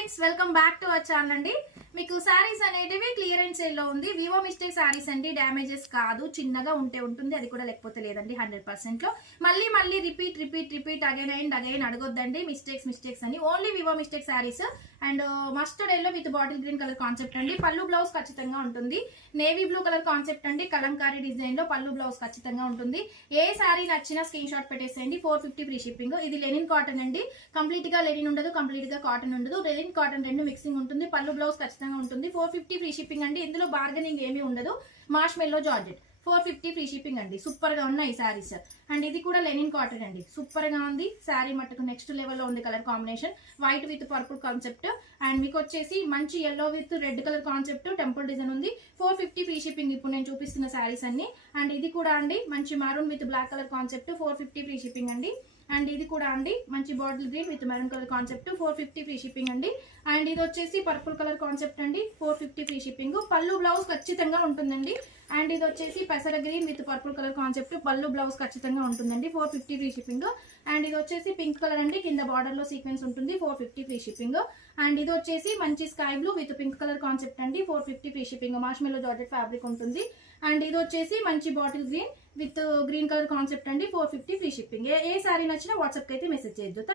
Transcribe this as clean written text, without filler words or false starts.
Friends welcome back to our channel అండి. మీకు సారీస్ అనేటివి క్లియరెన్స్ సేల్ లో ఉంది. వివో మిస్టేక్ సారీస్ అండి, డ్యామేజెస్ కాదు, చిన్నగా ఉంటే ఉంటుంది, అది కూడా లేకపోతే లేదండి. 100% లో మళ్ళీ మళ్ళీ రిపీట్ అగైన్ అండ్ అగైన్ అడగొద్దండి మిస్టేక్స్ అని. ఓన్లీ వివో mistake saris and mustard yellow with bottle green colour concept అండి. పళ్ళు బ్లౌజ్ ఖచ్చితంగా ఉంటుంది. నేవీ బ్లూ కలర్ కాన్సెప్ట్ అండి, కలంకారీ డిజైన్ లో పళ్ళు బ్లౌజ్ ఖచ్చితంగా ఉంటుంది. ఏ సారీ నచ్చినా స్క్రీన్ షాట్ పెట్టేసేయండి. 450 ఫ్రీ షిప్పింగ్. ఇది లెనిన్ కాటన్ అండి, కంప్లీట్ గా లెనిన్ ఉండదు, కంప్లీట్ గా కాటన్ ఉండదు, లెనిన్ కాటన్ రెండు మిక్సింగ్ ఉంటుంది. పళ్ళు బ్లౌజ్ ఖచ్చితంగా ఉంటుంది. 450 ఫ్రీ షిప్పింగ్ అండి. ఇందులో బార్గెనింగ్ ఏమీ ఉండదు. మార్ష్ మెల్లో జార్జెట్ 450 ఫ్రీ షిప్పింగ్ అండి. సూపర్ గా ఉన్నాయి సారీస్. అండ్ ఇది కూడా లెనిన్ కాటన్ అండి, సూపర్ గా ఉంది సారీ. మట్టుకు నెక్స్ట్ లెవెల్ లో ఉంది colour combination. White with purple concept and మీకు వచ్చేసి మంచి yellow with red colour concept, temple design ఉంది. 450 ఫ్రీ షిప్పింగ్ ఇప్పుడు నేను చూపిస్తున్న సారీస్ అన్ని. అండ్ ఇది కూడా అండి మంచి maroon with black colour concept, 450 free shipping అండి. అండ్ ఇది కూడా అండి మంచి bottle green with maroon colour concept, 450 free shipping అండి. అండ్ ఇది వచ్చేసి పర్పుల్ కలర్ కాన్సెప్ట్ అండి, 450 ఫ్రీ షిప్పింగ్. పళ్ళు బ్లౌజ్ ఖచ్చితంగా ఉంటుందండి. అండ్ ఇది వచ్చేసి పెసర green with purple colour concept, పళ్ళు బ్లౌజ్ ఖచ్చితంగా ఉంటుందండి, 450 ఫ్రీ షిప్పింగ్. అండ్ ఇది వచ్చేసి పింక్ కలర్ అండి, కింద బార్డర్ లో సీక్వెన్స్ ఉంటుంది, 450 ఫ్రీ షిప్పింగ్. అండ్ ఇది వచ్చేసి మంచి sky blue with pink colour concept అండి, 450 ఫ్రీ షిప్పింగ్. మార్ష్మెల్లో జార్జెట్ ఫ్యాబ్రిక్ ఉంటుంది. అండ్ ఇది వచ్చేసి మంచి bottle green with green colour concept అండి, 450 ఫ్రీ షిప్పింగ్. ఏ సారీ నచ్చినా వాట్సాప్ కి అయితే మెసేజ్ చేయొద్దు.